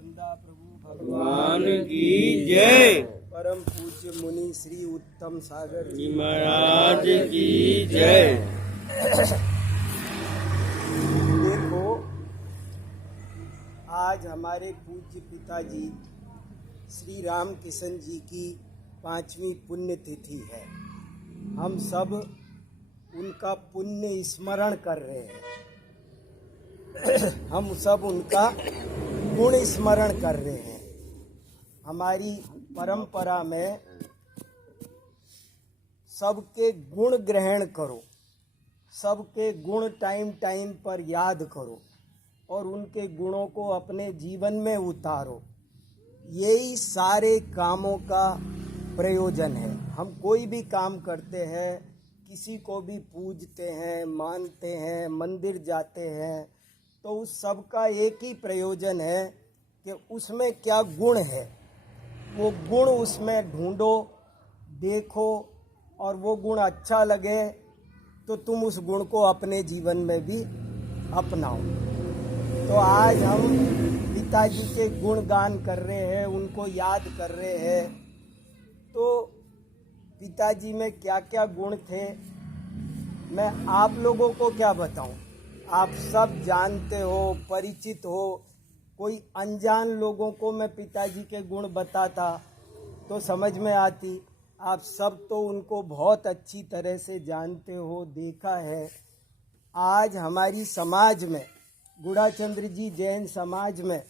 चंदा प्रभु भगवान की जय। परम पूज्य मुनि श्री उत्तम सागर जी महाराज की जय। देखो, आज हमारे पूज्य पिताजी श्री राम किशन जी की 5वीं पुण्यतिथि है। हम सब उनका पुण्य स्मरण कर रहे हैं। हम सब उनका गुण स्मरण कर रहे हैं। हमारी परंपरा में सबके गुण ग्रहण करो, सबके गुण टाइम टाइम पर याद करो और उनके गुणों को अपने जीवन में उतारो। यही सारे कामों का प्रयोजन है। हम कोई भी काम करते हैं, किसी को भी पूजते हैं, मानते हैं, मंदिर जाते हैं, तो उस सब का एक ही प्रयोजन है कि उसमें क्या गुण है। वो गुण उसमें ढूंढो, देखो, और वो गुण अच्छा लगे तो तुम उस गुण को अपने जीवन में भी अपनाओ। तो आज हम पिताजी के गुणगान कर रहे हैं, उनको याद कर रहे हैं। तो पिताजी में क्या क्या गुण थे, मैं आप लोगों को क्या बताऊं। आप सब जानते हो, परिचित हो। कोई अनजान लोगों को मैं पिताजी के गुण बताता तो समझ में आती। आप सब तो उनको बहुत अच्छी तरह से जानते हो, देखा है। आज हमारी समाज में, गुड़ाचंद्र जी जैन समाज में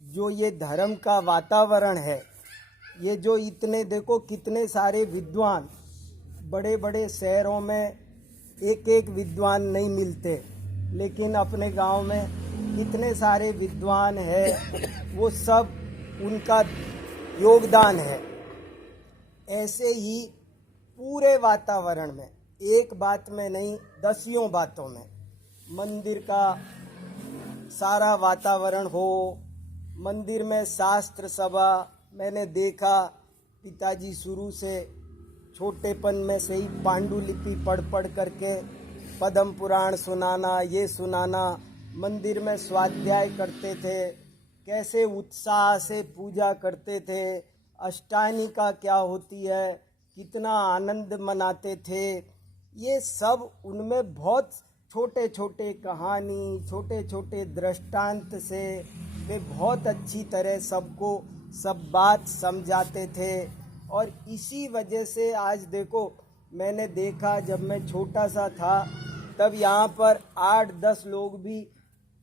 जो ये धर्म का वातावरण है, ये जो इतने देखो कितने सारे विद्वान, बड़े बड़े शहरों में एक एक विद्वान नहीं मिलते, लेकिन अपने गांव में कितने सारे विद्वान हैं, वो सब उनका योगदान है। ऐसे ही पूरे वातावरण में, एक बात में नहीं, दसियों बातों में, मंदिर का सारा वातावरण हो, मंदिर में शास्त्र सभा, मैंने देखा पिताजी शुरू से छोटेपन में से ही पांडुलिपि पढ़ पढ़ करके पद्म पुराण सुनाना, ये सुनाना, मंदिर में स्वाध्याय करते थे, कैसे उत्साह से पूजा करते थे, अष्टानी क्या होती है, कितना आनंद मनाते थे। ये सब उनमें बहुत छोटे छोटे कहानी, छोटे छोटे दृष्टांत से वे बहुत अच्छी तरह सबको सब बात समझाते थे। और इसी वजह से आज देखो, मैंने देखा जब मैं छोटा सा था तब यहाँ पर 8-10 लोग भी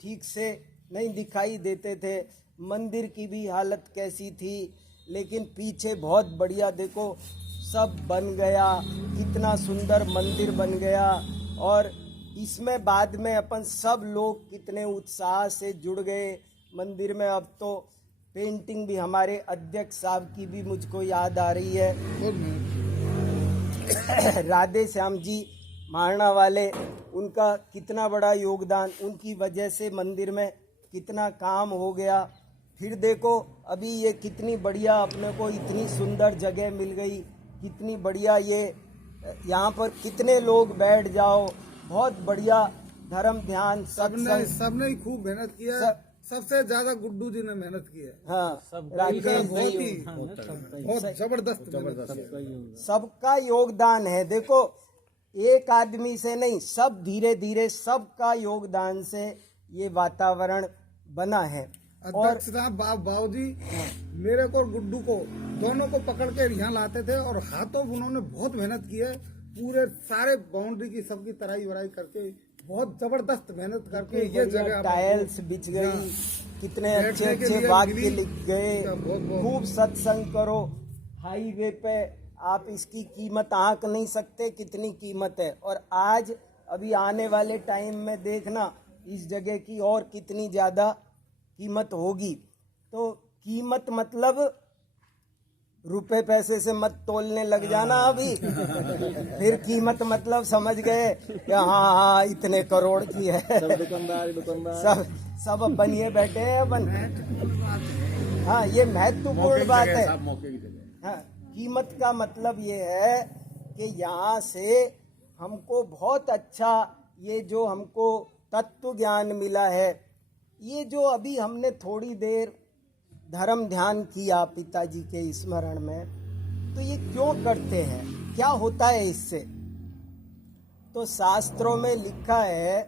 ठीक से नहीं दिखाई देते थे। मंदिर की भी हालत कैसी थी, लेकिन पीछे बहुत बढ़िया देखो सब बन गया, कितना सुंदर मंदिर बन गया। और इसमें बाद में अपन सब लोग कितने उत्साह से जुड़ गए मंदिर में। अब तो पेंटिंग भी हमारे अध्यक्ष साहब की भी मुझको याद आ रही है, राधे श्याम जी मारना वाले, उनका कितना बड़ा योगदान, उनकी वजह से मंदिर में कितना काम हो गया। फिर देखो अभी ये कितनी बढ़िया अपने को इतनी सुंदर जगह मिल गई, कितनी बढ़िया ये, यहाँ पर कितने लोग बैठ जाओ, बहुत बढ़िया धर्म ध्यान सत्संग। सबने ही खूब मेहनत किया। सबसे ज्यादा गुड्डू जी ने मेहनत की है। हाँ, बहुत जबरदस्त सबका योगदान है। देखो एक आदमी से नहीं, सब धीरे धीरे सबका योगदान से ये वातावरण बना है। और बाबू जी मेरे को और गुड्डू को दोनों को पकड़ के यहाँ लाते थे और हाथों उन्होंने बहुत मेहनत की है। पूरे सारे बाउंड्री की सबकी तराई वराई करके बहुत जबरदस्त मेहनत करके ये जगह टाइल्स बिछ गई, कितने अच्छे अच्छे वाक्य लिख गए। खूब सत्संग करो। हाईवे पे आप इसकी कीमत आंक नहीं सकते कितनी कीमत है। और आज अभी आने वाले टाइम में देखना इस जगह की और कितनी ज़्यादा कीमत होगी। तो कीमत मतलब रुपए पैसे से मत तोलने लग जाना अभी। फिर कीमत मतलब समझ गए कि हाँ इतने करोड़ की है। सब बनिए बैठे हैं अपन। हाँ, ये महत्वपूर्ण बात है। हाँ, कीमत का मतलब ये है कि यहाँ से हमको बहुत अच्छा ये जो हमको तत्व ज्ञान मिला है, ये जो अभी हमने थोड़ी देर धर्म ध्यान किया पिताजी के स्मरण में, तो ये क्यों करते हैं, क्या होता है इससे? तो शास्त्रों में लिखा है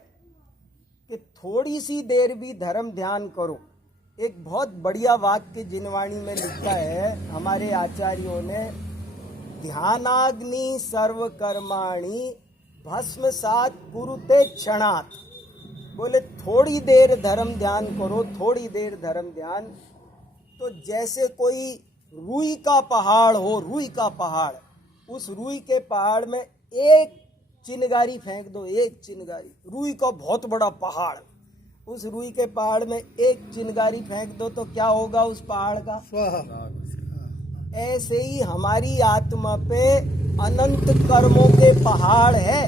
कि थोड़ी सी देर भी धर्म ध्यान करो। एक बहुत बढ़िया वाक्य जिनवाणी में लिखा है हमारे आचार्यों ने, ध्यानाग्नि सर्व कर्माणि भस्मसात कुरुते क्षणात। बोले थोड़ी देर धर्म ध्यान करो, थोड़ी देर धर्म ध्यान। तो जैसे कोई रुई का पहाड़ हो, रुई का पहाड़, उस रुई के पहाड़ में एक चिनगारी फेंक दो, एक चिनगारी, रुई का बहुत बड़ा पहाड़, उस रुई के पहाड़ में एक चिनगारी फेंक दो तो क्या होगा उस पहाड़ का? ऐसे ही हमारी आत्मा पे अनंत कर्मों के पहाड़ है।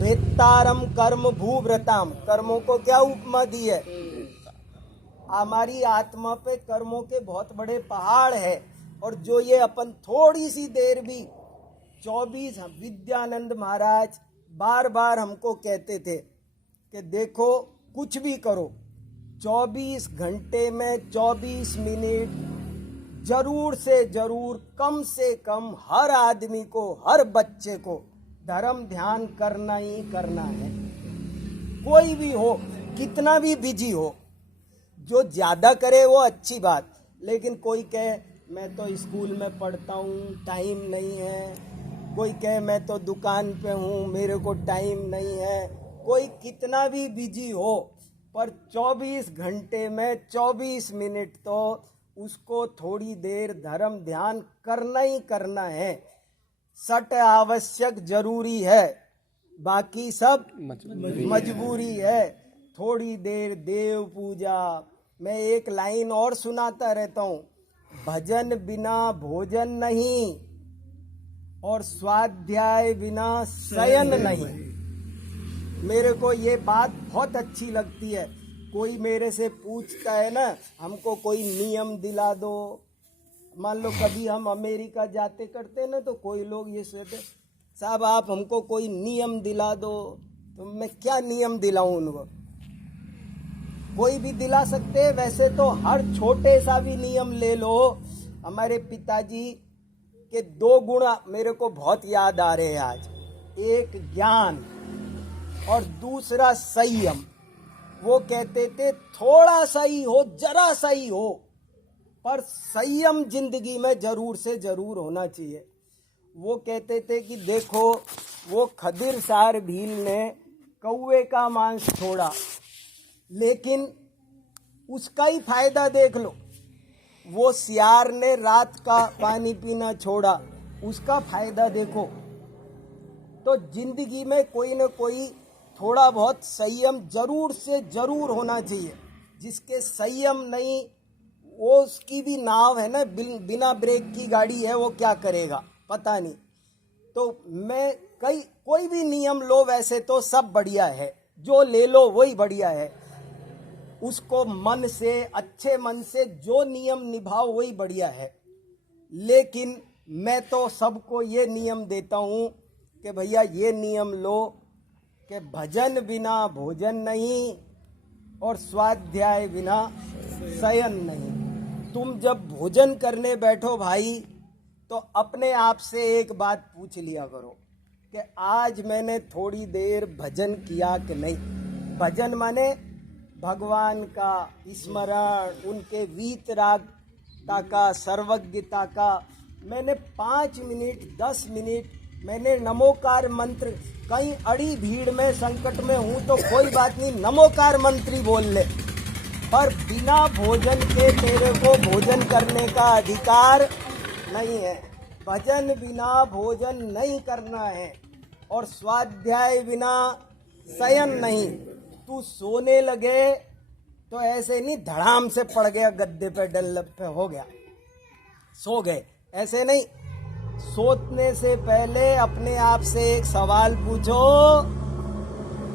वेत्तारम कर्म भूव्रताम, कर्मों को क्या उपमा दी है? हमारी आत्मा पे कर्मों के बहुत बड़े पहाड़ है। और जो ये अपन थोड़ी सी देर भी 24, विद्यानंद महाराज बार बार हमको कहते थे कि देखो कुछ भी करो, 24 घंटे में 24 मिनट जरूर से जरूर, कम से कम हर आदमी को, हर बच्चे को धर्म ध्यान करना ही करना है। कोई भी हो, कितना भी बिजी हो, जो ज्यादा करे वो अच्छी बात, लेकिन कोई कहे मैं तो स्कूल में पढ़ता हूँ, टाइम नहीं है, कोई कहे मैं तो दुकान पे हूँ, मेरे को टाइम नहीं है, कोई कितना भी बिजी हो, पर 24 घंटे में 24 मिनट तो उसको थोड़ी देर धर्म ध्यान करना ही करना है। सट आवश्यक जरूरी है, बाकी सब मजबूरी है। थोड़ी देर देव पूजा। मैं एक लाइन और सुनाता रहता हूँ, भजन बिना भोजन नहीं और स्वाध्याय बिना शयन नहीं। मेरे को ये बात बहुत अच्छी लगती है। कोई मेरे से पूछता है ना, हमको कोई नियम दिला दो। मान लो कभी हम अमेरिका जाते करते ना, तो कोई लोग ये सोचते साहब आप हमको कोई नियम दिला दो, तो मैं क्या नियम दिलाऊं उनको? कोई भी दिला सकते हैं। वैसे तो हर छोटे सा भी नियम ले लो। हमारे पिताजी के 2 गुण मेरे को बहुत याद आ रहे हैं आज, एक ज्ञान और दूसरा संयम। वो कहते थे थोड़ा सा ही हो, जरा सा ही हो, पर संयम जिंदगी में जरूर से जरूर होना चाहिए। वो कहते थे कि देखो वो खदिर सार भील ने कौवे का मांस छोड़ा, लेकिन उसका ही फायदा देख लो। वो सियार ने रात का पानी पीना छोड़ा, उसका फायदा देखो। तो जिंदगी में कोई न कोई थोड़ा बहुत संयम जरूर से जरूर होना चाहिए। जिसके संयम नहीं, वो उसकी भी नाव है ना, बिना ब्रेक की गाड़ी है, वो क्या करेगा पता नहीं। तो मैं कोई भी नियम लो, वैसे तो सब बढ़िया है, जो ले लो वही बढ़िया है। उसको मन से, अच्छे मन से जो नियम निभाओ वही बढ़िया है। लेकिन मैं तो सबको ये नियम देता हूँ कि भैया ये नियम लो कि भजन बिना भोजन नहीं और स्वाध्याय बिना शयन नहीं। तुम जब भोजन करने बैठो भाई, तो अपने आप से एक बात पूछ लिया करो कि आज मैंने थोड़ी देर भजन किया कि नहीं। भजन माने भगवान का स्मरण, उनके वीतरागता का, सर्वज्ञता का। मैंने 5 मिनट 10 मिनट मैंने नमोकार मंत्र, कहीं अड़ी भीड़ में संकट में हूँ तो कोई बात नहीं, नमोकार मंत्री बोल ले, पर बिना भोजन के तेरे को भोजन करने का अधिकार नहीं है। भजन बिना भोजन नहीं करना है और स्वाध्याय बिना शयन नहीं। तू सोने लगे तो ऐसे नहीं धड़ाम से पड़ गया गद्दे पे, डल्लब पे हो गया, सो गए, ऐसे नहीं। सोने से पहले अपने आप से एक सवाल पूछो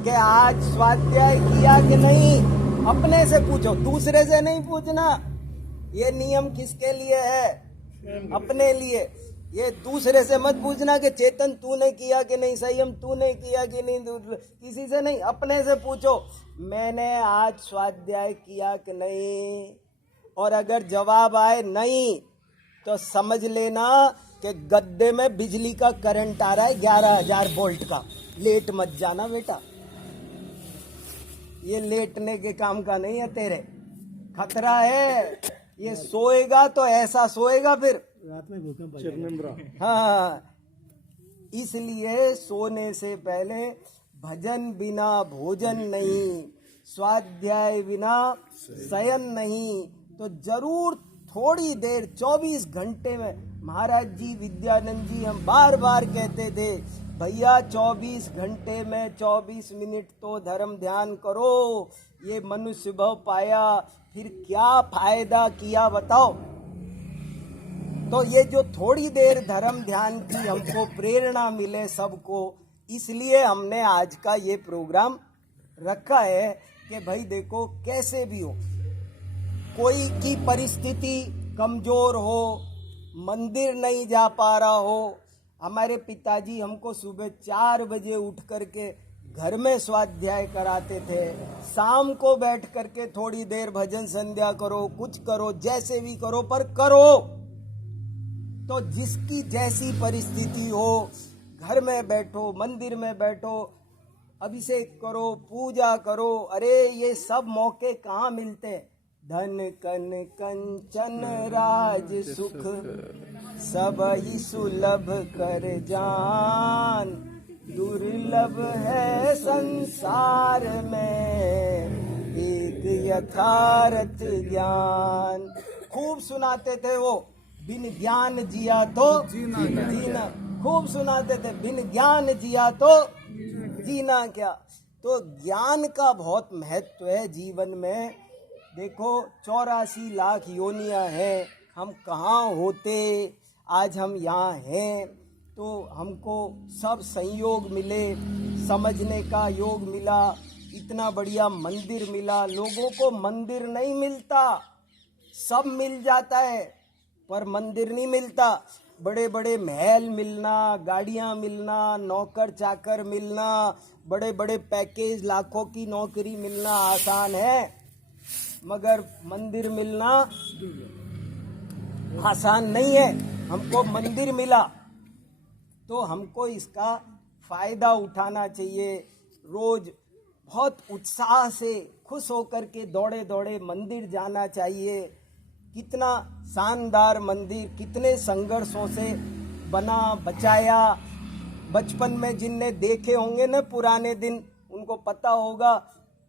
कि आज स्वाध्याय किया कि नहीं। अपने से पूछो, दूसरे से नहीं पूछना। ये नियम किसके लिए है? अपने लिए। ये दूसरे से मत पूछना कि चेतन तूने किया कि नहीं, संयम तूने किया कि नहीं, किसी से नहीं, अपने से पूछो मैंने आज स्वाध्याय किया कि नहीं। और अगर जवाब आए नहीं तो समझ लेना कि गद्दे में बिजली का करंट आ रहा है 11,000 वोल्ट का। लेट मत जाना बेटा, ये लेटने के काम का नहीं है तेरे, खतरा है। ये सोएगा तो ऐसा सोएगा फिर रात में भूकंप। हाँ, इसलिए सोने से पहले भजन बिना भोजन नहीं, स्वाध्याय बिना शयन नहीं, तो जरूर थोड़ी देर 24 घंटे में। महाराज जी विद्यानंद जी हम बार बार कहते थे, भैया 24 घंटे में 24 मिनट तो धर्म ध्यान करो। ये मनुष्य भव पाया, फिर क्या फायदा किया बताओ। तो ये जो थोड़ी देर धर्म ध्यान की हमको प्रेरणा मिले सबको, इसलिए हमने आज का ये प्रोग्राम रखा है कि भाई देखो कैसे भी हो, कोई की परिस्थिति कमजोर हो, मंदिर नहीं जा पा रहा हो। हमारे पिताजी हमको सुबह 4 बजे उठ करके घर में स्वाध्याय कराते थे, शाम को बैठ करके थोड़ी देर भजन संध्या करो, कुछ करो, जैसे भी करो पर करो। तो जिसकी जैसी परिस्थिति हो, घर में बैठो, मंदिर में बैठो, अभिषेक करो, पूजा करो। अरे ये सब मौके कहाँ मिलते हैं? धन कन कंचन राज सुख सब ही सुलभ कर जान, दुर्लभ है संसार में एक यथार्थ ज्ञान। खूब सुनाते थे वो, बिन ज्ञान जिया तो जीना। खूब सुनाते थे, बिन ज्ञान जिया तो जीना क्या। तो ज्ञान का बहुत महत्व है जीवन में। देखो 84 लाख योनियां हैं, हम कहाँ होते, आज हम यहाँ हैं। तो हमको सब संयोग मिले, समझने का योग मिला, इतना बढ़िया मंदिर मिला। लोगों को मंदिर नहीं मिलता, सब मिल जाता है पर मंदिर नहीं मिलता। बड़े बड़े महल मिलना, गाड़ियां मिलना, नौकर चाकर मिलना, बड़े बड़े पैकेज, लाखों की नौकरी मिलना आसान है, मगर मंदिर मिलना आसान नहीं है। हमको मंदिर मिला तो हमको इसका फायदा उठाना चाहिए। रोज बहुत उत्साह से खुश होकर के दौड़े दौड़े मंदिर जाना चाहिए। कितना शानदार मंदिर, कितने संघर्षों से बना बचाया। बचपन में जिनने देखे होंगे न पुराने दिन, उनको पता होगा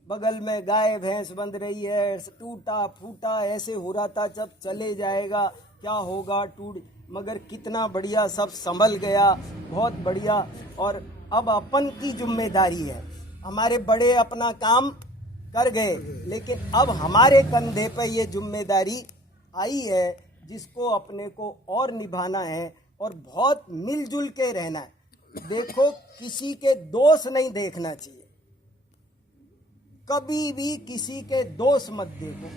बगल में गाय भैंस बंध रही है, टूटा फूटा ऐसे हो रहा था, जब चले जाएगा क्या होगा, टूट, मगर कितना बढ़िया सब संभल गया, बहुत बढ़िया। और अब अपन की जिम्मेदारी है, हमारे बड़े अपना काम कर गए, लेकिन अब हमारे कंधे पे ये जिम्मेदारी आई है जिसको अपने को और निभाना है और बहुत मिलजुल के रहना है। देखो किसी के दोष नहीं देखना चाहिए, कभी भी किसी के दोष मत देखो।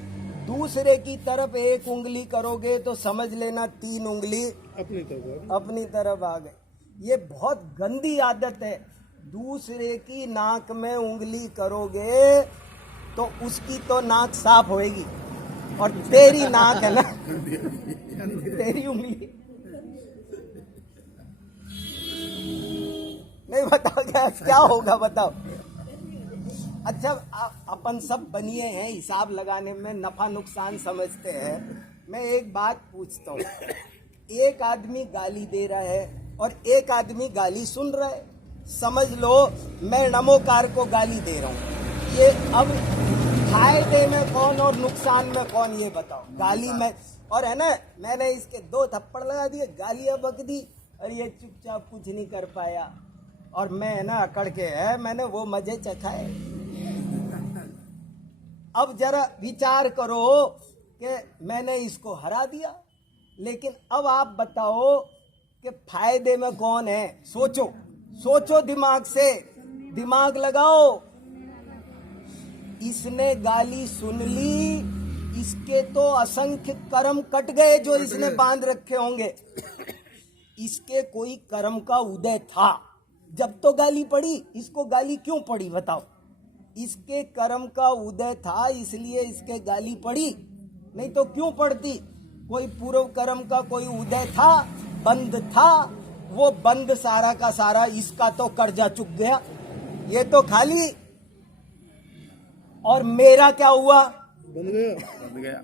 दूसरे की तरफ एक उंगली करोगे तो समझ लेना 3 उंगली अपनी तरफ आ गई। ये बहुत गंदी आदत है। दूसरे की नाक में उंगली करोगे तो उसकी तो नाक साफ होएगी और तेरी नाक है ना तेरी उंगली नहीं। बताओ क्या होगा बताओ। अच्छा अपन सब बनिए हैं हिसाब लगाने में, नफा नुकसान समझते हैं। मैं एक बात पूछता हूँ, एक आदमी गाली दे रहा है और एक आदमी गाली सुन रहा है। समझ लो मैं नमोकार को गाली दे रहा हूँ, ये अब फायदे में कौन और नुकसान में कौन, ये बताओ। गाली में, और है ना, मैंने इसके 2 थप्पड़ लगा दिए, गालियां बक दी और ये चुपचाप कुछ नहीं कर पाया। और मैं है ना अकड़ के है, मैंने वो मजे चखाए। अब जरा विचार करो कि मैंने इसको हरा दिया, लेकिन अब आप बताओ कि फायदे में कौन है। सोचो सोचो, दिमाग से दिमाग लगाओ। इसने गाली सुन ली, इसके तो असंख्य कर्म कट गए जो इसने बांध रखे होंगे। इसके कोई कर्म का उदय था जब तो गाली पड़ी, इसको गाली क्यों पड़ी बताओ। इसके कर्म का उदय था इसलिए इसके गाली पड़ी, नहीं तो क्यों पढ़ती? कोई पूर्व कर्म का कोई उदय था, बंद था, वो बंद सारा का सारा, इसका तो कर्जा चुक गया, ये तो खाली। और मेरा क्या हुआ? बंद गया।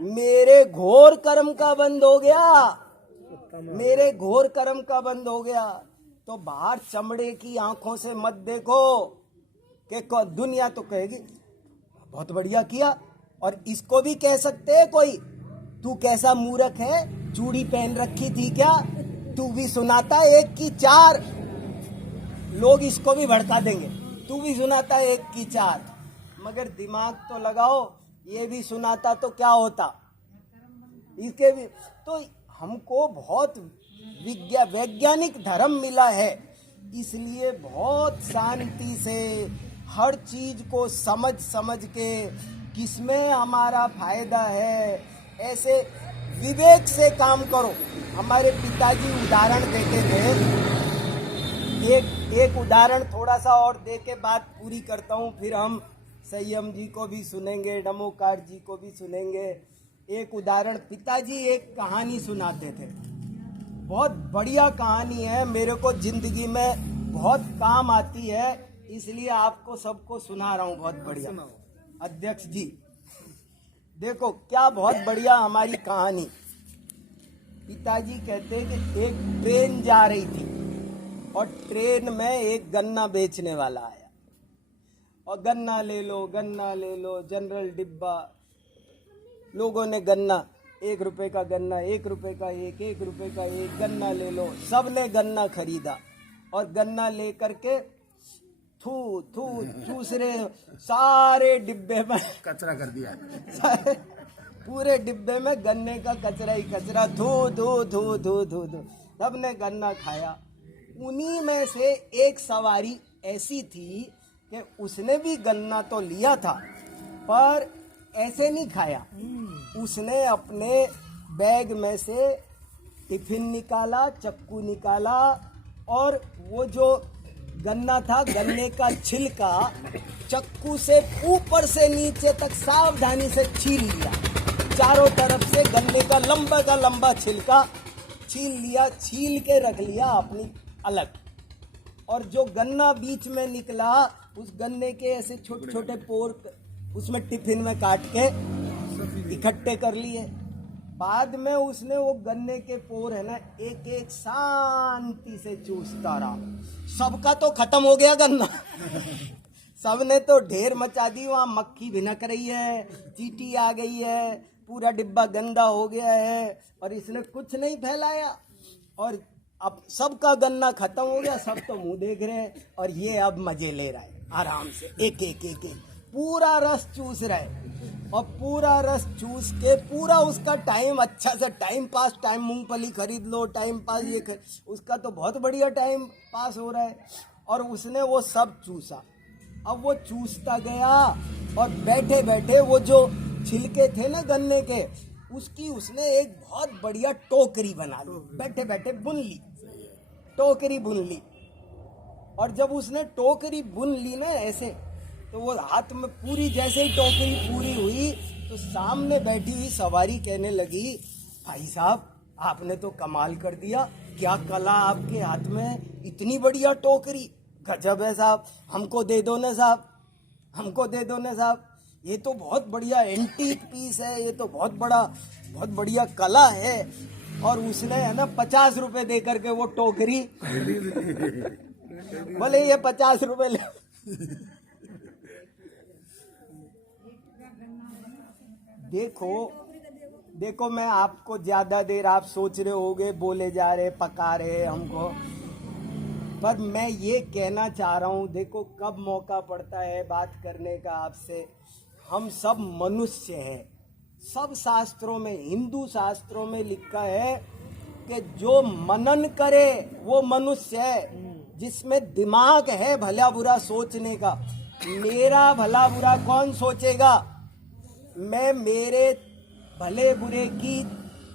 मेरे घोर कर्म का बंद हो गया, मेरे घोर कर्म का बंद हो गया। तो बाहर चमड़े की आंखों से मत देखो कि दुनिया तो कहेगी बहुत बढ़िया किया, और इसको भी कह सकते हैं कोई, तू कैसा मूर्ख है, चूड़ी पहन रखी थी क्या, तू भी सुनाता एक की चार। लोग इसको भी भड़का देंगे, तू भी सुनाता एक की चार। मगर दिमाग तो लगाओ, ये भी सुनाता तो क्या होता, इसके भी तो हमको बहुत वैज्ञानिक धर्म मिला है, इसलिए बहुत शांति से हर चीज को समझ समझ के किसमें हमारा फायदा है, ऐसे विवेक से काम करो। हमारे पिताजी उदाहरण देते थे, एक उदाहरण थोड़ा सा और दे के बात पूरी करता हूँ, फिर हम संयम जी को भी सुनेंगे, नमोकार जी को भी सुनेंगे। एक उदाहरण, पिताजी एक कहानी सुनाते थे, बहुत बढ़िया कहानी है, मेरे को जिंदगी में बहुत काम आती है, इसलिए आपको सबको सुना रहा हूँ। बहुत बढ़िया अध्यक्ष जी, देखो क्या बहुत बढ़िया हमारी कहानी। पिताजी कहते हैं कि एक ट्रेन जा रही थी और ट्रेन में एक गन्ना बेचने वाला आया, और गन्ना ले लो, गन्ना ले लो, जनरल डिब्बा। लोगों ने गन्ना, 1 रुपए का गन्ना, 1 रुपए का एक, 1 रुपए का एक, गन्ना ले लो। सब ने गन्ना खरीदा और गन्ना ले करके थू थू चूस रहे, सारे डिब्बे में कचरा कर दिया। पूरे डिब्बे में गन्ने का कचरा ही कचरा, थू थू थू थू थू थू। सब ने गन्ना खाया। उन्हीं में से एक सवारी ऐसी थी कि उसने भी गन्ना तो लिया था, पर ऐसे नहीं खाया। उसने अपने बैग में से टिफिन निकाला, चक्कू निकाला, और वो जो गन्ना था, गन्ने का छिलका चक्कू से ऊपर से नीचे तक सावधानी से छील लिया। चारों तरफ से गन्ने का लंबा छिलका छील लिया, छील के रख लिया अपनी अलग। और जो गन्ना बीच में निकला, उस गन्ने के ऐसे छोटे छोटे पोर उसमें टिफिन में काट के इकट्ठे कर लिए। बाद में उसने वो गन्ने के पोर है ना, एक एक शांति से चूसता रहा। सबका तो खत्म हो गया गन्ना सबने तो ढेर मचा दी, वहाँ मक्खी भिनक रही है, चींटी आ गई है, पूरा डिब्बा गंदा हो गया है, और इसने कुछ नहीं फैलाया। और अब सबका गन्ना खत्म हो गया, सब तो मुंह देख रहे हैं, और ये अब मजे ले रहा है आराम से, एक एक एक एक पूरा रस चूस रहा है। और पूरा रस चूस के पूरा उसका टाइम अच्छा सा टाइम पास, टाइम मूंगफली खरीद लो, टाइम पास ये उसका तो बहुत बढ़िया टाइम पास हो रहा है। और उसने वो सब चूसा। अब वो चूसता गया, और बैठे बैठे वो जो छिलके थे ना गन्ने के, उसकी उसने एक बहुत बढ़िया टोकरी बना ली, बैठे बैठे बुन ली, टोकरी बुन ली। और जब उसने टोकरी बुन ली ना ऐसे, तो वो हाथ में पूरी, जैसे ही टोकरी पूरी हुई तो सामने बैठी हुई सवारी कहने लगी, भाई साहब आपने तो कमाल कर दिया, क्या कला आपके हाथ में, इतनी बढ़िया टोकरी, गजब है साहब, हमको दे दो ना साहब, हमको दे दो ना साहब, ये तो बहुत बढ़िया एंटीक पीस है, ये तो बहुत बढ़िया कला है। और उसने है ना 50 रुपए दे करके वो टोकरी बोले ये 50 रुपए ले। देखो मैं आपको ज्यादा देर, आप सोच रहे होगे बोले जा रहे, पका रहे हमको, पर मैं ये कहना चाह रहा हूँ, देखो कब मौका पड़ता है बात करने का आपसे। हम सब मनुष्य हैं, सब शास्त्रों में, हिंदू शास्त्रों में लिखा है कि जो मनन करे वो मनुष्य है, जिसमें दिमाग है भला बुरा सोचने का। मेरा भला बुरा कौन सोचेगा? मैं मेरे भले बुरे की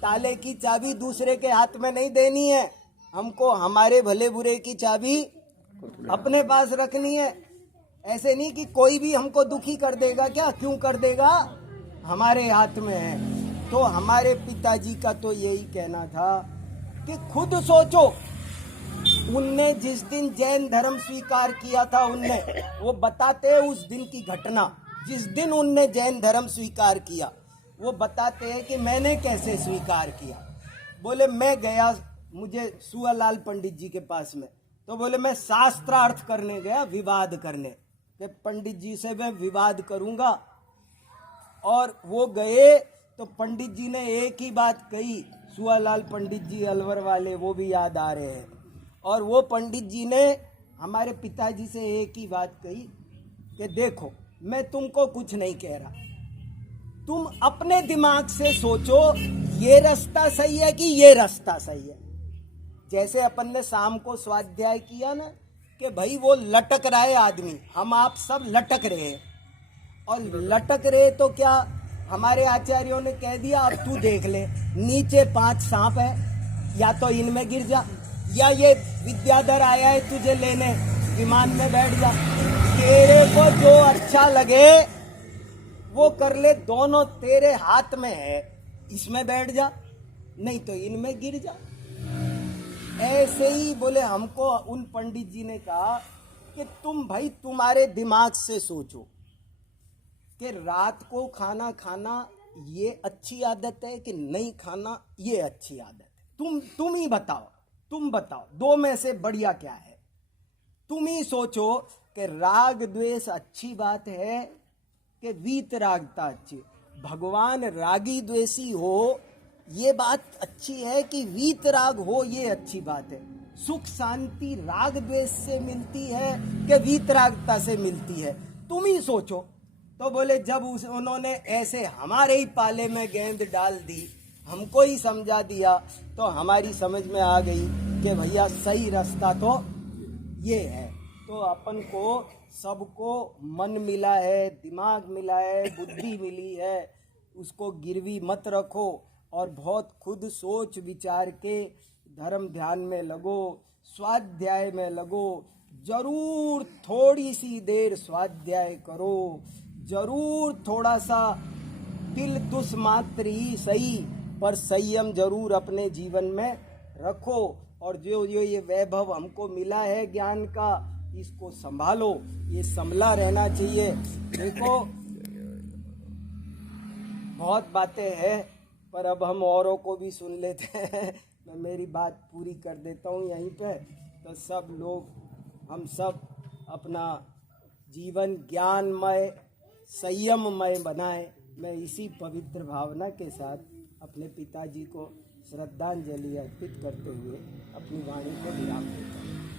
ताले की चाबी दूसरे के हाथ में नहीं देनी है, हमको हमारे भले बुरे की चाबी अपने पास रखनी है। ऐसे नहीं कि कोई भी हमको दुखी कर देगा, क्या क्यों कर देगा, हमारे हाथ में है। तो हमारे पिताजी का तो यही कहना था कि खुद सोचो, उनने जिस दिन जैन धर्म स्वीकार किया था, उनने वो बताते हैं उस दिन की घटना, जिस दिन उनने जैन धर्म स्वीकार किया वो बताते हैं कि मैंने कैसे स्वीकार किया। बोले मैं गया, मुझे सुअलाल पंडित जी के पास में, तो बोले मैं शास्त्रार्थ करने गया, विवाद करने, कि पंडित जी से मैं विवाद करूंगा। और वो गए तो पंडित जी ने एक ही बात कही, सुअलाल पंडित जी अलवर वाले, वो भी याद आ रहे हैं। और वो पंडित जी ने हमारे पिताजी से एक ही बात कही कि देखो मैं तुमको कुछ नहीं कह रहा, तुम अपने दिमाग से सोचो ये रास्ता सही है कि ये रास्ता सही है। जैसे अपन ने शाम को स्वाध्याय किया ना कि भाई वो लटक रहा है आदमी, हम आप सब लटक रहे हैं, और लटक रहे तो क्या हमारे आचार्यों ने कह दिया अब तू देख ले, नीचे 5 सांप है, या तो इनमें गिर जा, या ये विद्याधर आया है तुझे लेने, विमान में बैठ जा, तेरे को जो अच्छा लगे वो कर ले, दोनों तेरे हाथ में है, इसमें बैठ जा नहीं तो इनमें गिर जा। ऐसे ही बोले हमको उन पंडित जी ने कहा कि तुम भाई तुम्हारे दिमाग से सोचो कि रात को खाना खाना ये अच्छी आदत है कि नहीं खाना ये अच्छी आदत है। तुम ही बताओ, तुम बताओ दो में से बढ़िया क्या है। तुम ही सोचो कि राग द्वेष अच्छी बात है कि वीतरागता अच्छी। भगवान रागी द्वेषी हो ये बात अच्छी है कि वीतराग हो ये अच्छी बात है। सुख शांति राग द्वेष से मिलती है कि वीतरागता से मिलती है, तुम ही सोचो। तो बोले जब उन्होंने ऐसे हमारे ही पाले में गेंद डाल दी, हमको ही समझा दिया, तो हमारी समझ में आ गई कि भैया सही रास्ता तो ये है। तो अपन को सबको मन मिला है, दिमाग मिला है, बुद्धि मिली है, उसको गिरवी मत रखो और बहुत खुद सोच विचार के धर्म ध्यान में लगो, स्वाध्याय में लगो। जरूर थोड़ी सी देर स्वाध्याय करो, जरूर थोड़ा सा तिल तुस मात्र ही सही, पर संयम जरूर अपने जीवन में रखो। और जो ये वैभव हमको मिला है ज्ञान का, इसको संभालो, ये संभला रहना चाहिए। देखो बहुत बातें हैं पर अब हम औरों को भी सुन लेते हैं। मैं मेरी बात पूरी कर देता हूँ यहीं पे। तो सब लोग, हम सब अपना जीवन ज्ञानमय संयममय बनाएं। मैं इसी पवित्र भावना के साथ अपने पिताजी को श्रद्धांजलि अर्पित करते हुए अपनी वाणी को विराम देता हूँ।